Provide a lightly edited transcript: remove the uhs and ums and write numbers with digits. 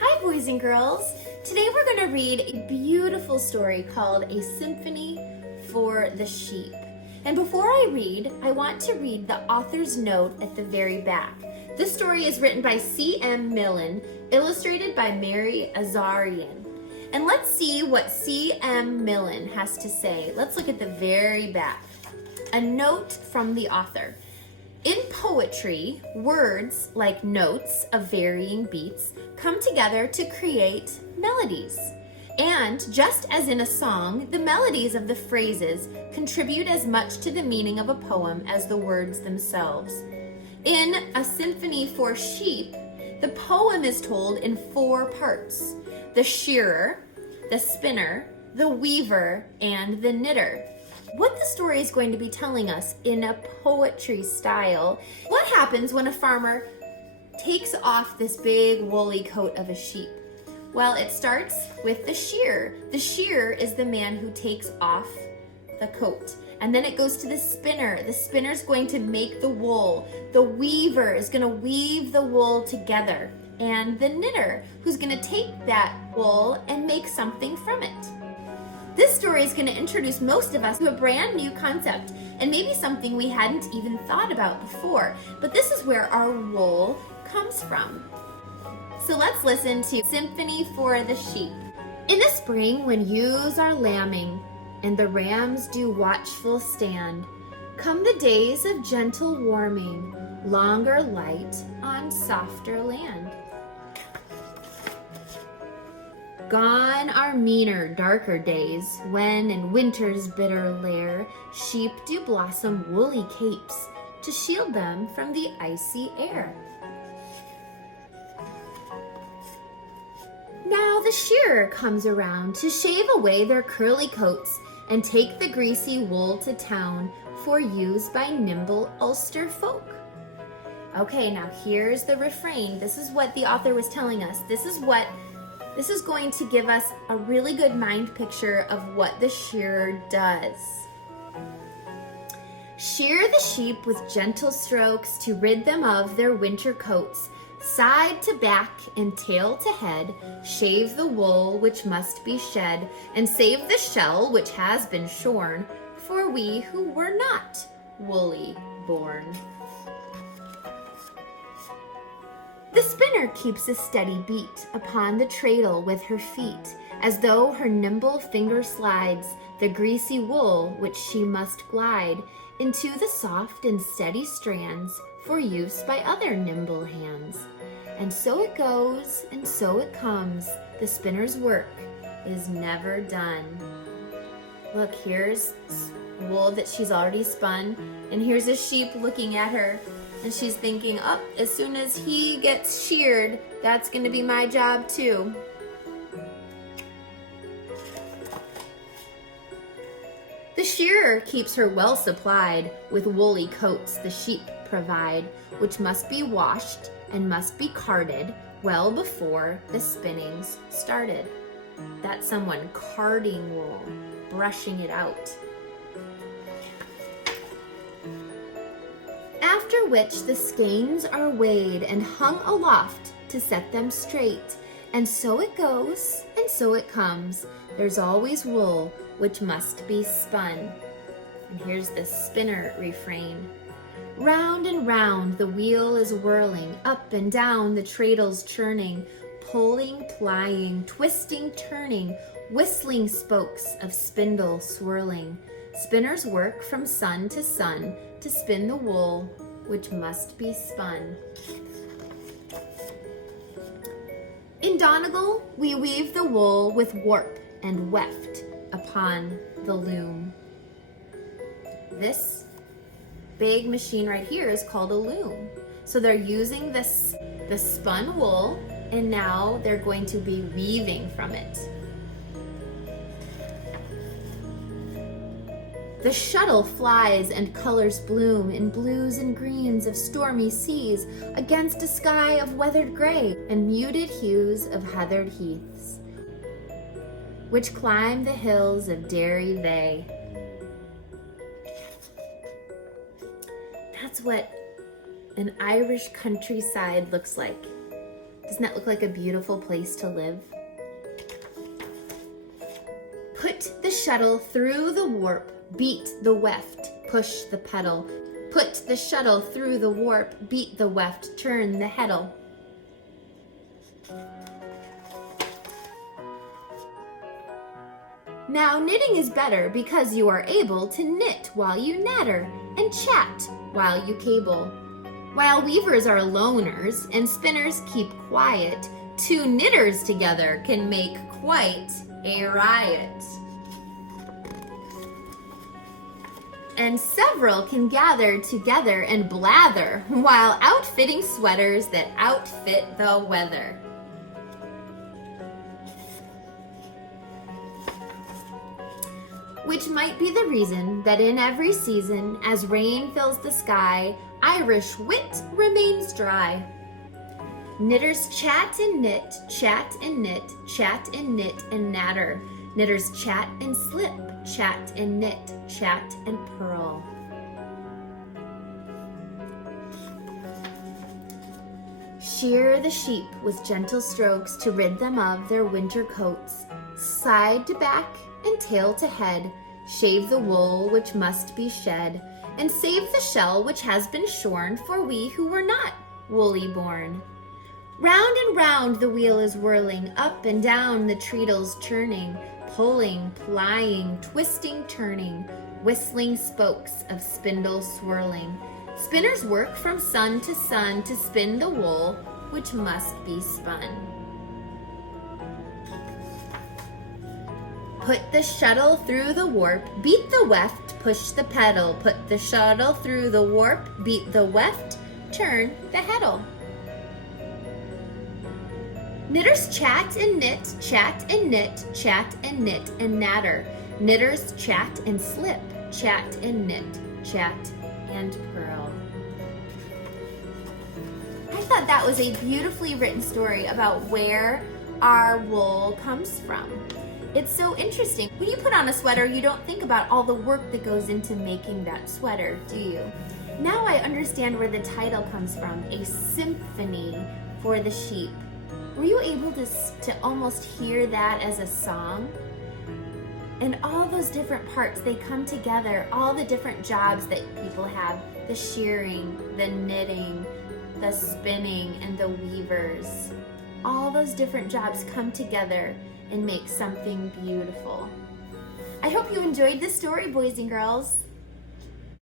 Hi, boys and girls. Today we're going to read a beautiful story called A Symphony for the Sheep. And before I read, I want to read the author's note at the very back. This story is written by C.M. Millen, illustrated by Mary Azarian. And let's see what C.M. Millen has to say. Let's look at the very back. A note from the author. In poetry, words, like notes of varying beats, come together to create melodies. And just as in a song, the melodies of the phrases contribute as much to the meaning of a poem as the words themselves. In A Symphony for Sheep, the poem is told in 4 parts: the shearer, the spinner, the weaver, and the knitter. What the story is going to be telling us in a poetry style, what happens when a farmer takes off this big woolly coat of a sheep? Well, it starts with the shearer. The shearer is the man who takes off the coat. And then it goes to the spinner. The spinner is going to make the wool. The weaver is going to weave the wool together. And the knitter, who's going to take that wool and make something from it. This story is going to introduce most of us to a brand new concept and maybe something we hadn't even thought about before. But this is where our wool comes from. So let's listen to Symphony for the Sheep. In the spring when ewes are lambing and the rams do watchful stand, come the days of gentle warming, longer light on softer land. Gone are meaner, darker days, when in winter's bitter lair, sheep do blossom woolly capes to shield them from the icy air. Now the shearer comes around to shave away their curly coats and take the greasy wool to town for use by nimble Ulster folk. Okay, now here's the refrain. This is what the author was telling us. This is going to give us a really good mind picture of what the shearer does. Shear the sheep with gentle strokes to rid them of their winter coats. Side to back and tail to head, shave the wool which must be shed, and save the shell which has been shorn, for we who were not woolly born. The spinner keeps a steady beat upon the treadle with her feet, as though her nimble finger slides the greasy wool which she must glide into the soft and steady strands for use by other nimble hands. And so it goes, and so it comes, the spinner's work is never done. Look, here's wool that she's already spun, and here's a sheep looking at her. And she's thinking, oh, as soon as he gets sheared, that's going to be my job too. The shearer keeps her well supplied with woolly coats the sheep provide, which must be washed and must be carded well before the spinning's started. That's someone carding wool, brushing it out. After which the skeins are weighed and hung aloft to set them straight. And so it goes, and so it comes. There's always wool which must be spun. And here's the spinner refrain. Round and round the wheel is whirling, up and down the treadle's churning, pulling, plying, twisting, turning, whistling spokes of spindle swirling. Spinners work from sun to spin the wool which must be spun. In Donegal, we weave the wool with warp and weft upon the loom. This big machine right here is called a loom. So they're using the spun wool, and now they're going to be weaving from it. The shuttle flies and colors bloom in blues and greens of stormy seas against a sky of weathered gray and muted hues of heathered heaths, which climb the hills of Derry Vay. That's what an Irish countryside looks like. Doesn't that look like a beautiful place to live? Put the shuttle through the warp, beat the weft, push the pedal. Put the shuttle through the warp, beat the weft, turn the heddle. Now knitting is better because you are able to knit while you natter and chat while you cable. While weavers are loners and spinners keep quiet, two knitters together can make quite a riot. And several can gather together and blather while outfitting sweaters that outfit the weather. Which might be the reason that in every season, as rain fills the sky, Irish wit remains dry. Knitters chat and knit, chat and knit, chat and knit and natter. Knitters chat and slip, chat and knit, chat and purl. Shear the sheep with gentle strokes to rid them of their winter coats. Side to back and tail to head, shave the wool which must be shed, and save the shell which has been shorn for we who were not woolly born. Round and round the wheel is whirling, up and down the treadle's churning, pulling, plying, twisting, turning, whistling spokes of spindle swirling. Spinners work from sun to spin the wool which must be spun. Put the shuttle through the warp, beat the weft, push the pedal. Put the shuttle through the warp, beat the weft, turn the heddle. Knitters chat and knit, chat and knit, chat and knit and natter. Knitters chat and slip, chat and knit, chat and purl. I thought that was a beautifully written story about where our wool comes from. It's so interesting. When you put on a sweater, you don't think about all the work that goes into making that sweater, do you? Now I understand where the title comes from, a symphony for the sheep. Were you able to almost hear that as a song? And all those different parts, they come together, all the different jobs that people have, the shearing, the knitting, the spinning, and the weavers. All those different jobs come together and make something beautiful. I hope you enjoyed this story, boys and girls.